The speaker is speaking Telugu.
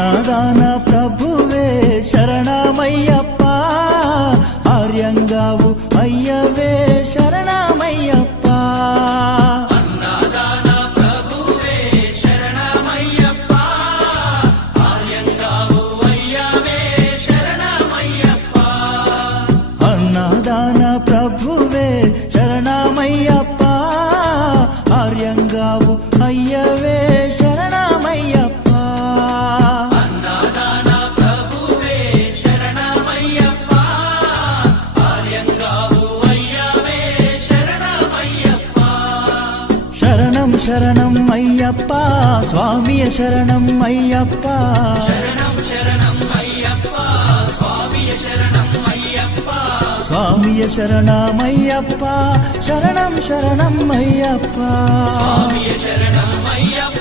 అన్నదాన ప్రభువే శరణమయ్యప్ప, ఆర్యంగావు అయ్యవే శరణమయ్యప్ప. అన్నదాన ప్రభువే శరణమయ్యప్ప, ఆర్యంగావు అయ్యవే శరణమయ్యప్ప. అన్నదాన ప్రభువే శరణమయ్యప్ప, ఆర్యంగావు అయ్యవే శరణమయ్యప్ప. అన్నదాన ప్రభువే శరణమయ్యప్ప, ఆర్యంగావు అయ్యవే శరణమయ్యప్ప. శరణం శరణం అయ్యప్ప, స్వామియ శరణం అయ్యప్ప. శరణం శరణం అయ్యప్ప, స్వామియ శరణం అయ్యప్ప. స్వామియ శరణమయ్యప్ప, శరణం శరణం అయ్యప్ప. స్వామియ శరణం అయ్యప్ప,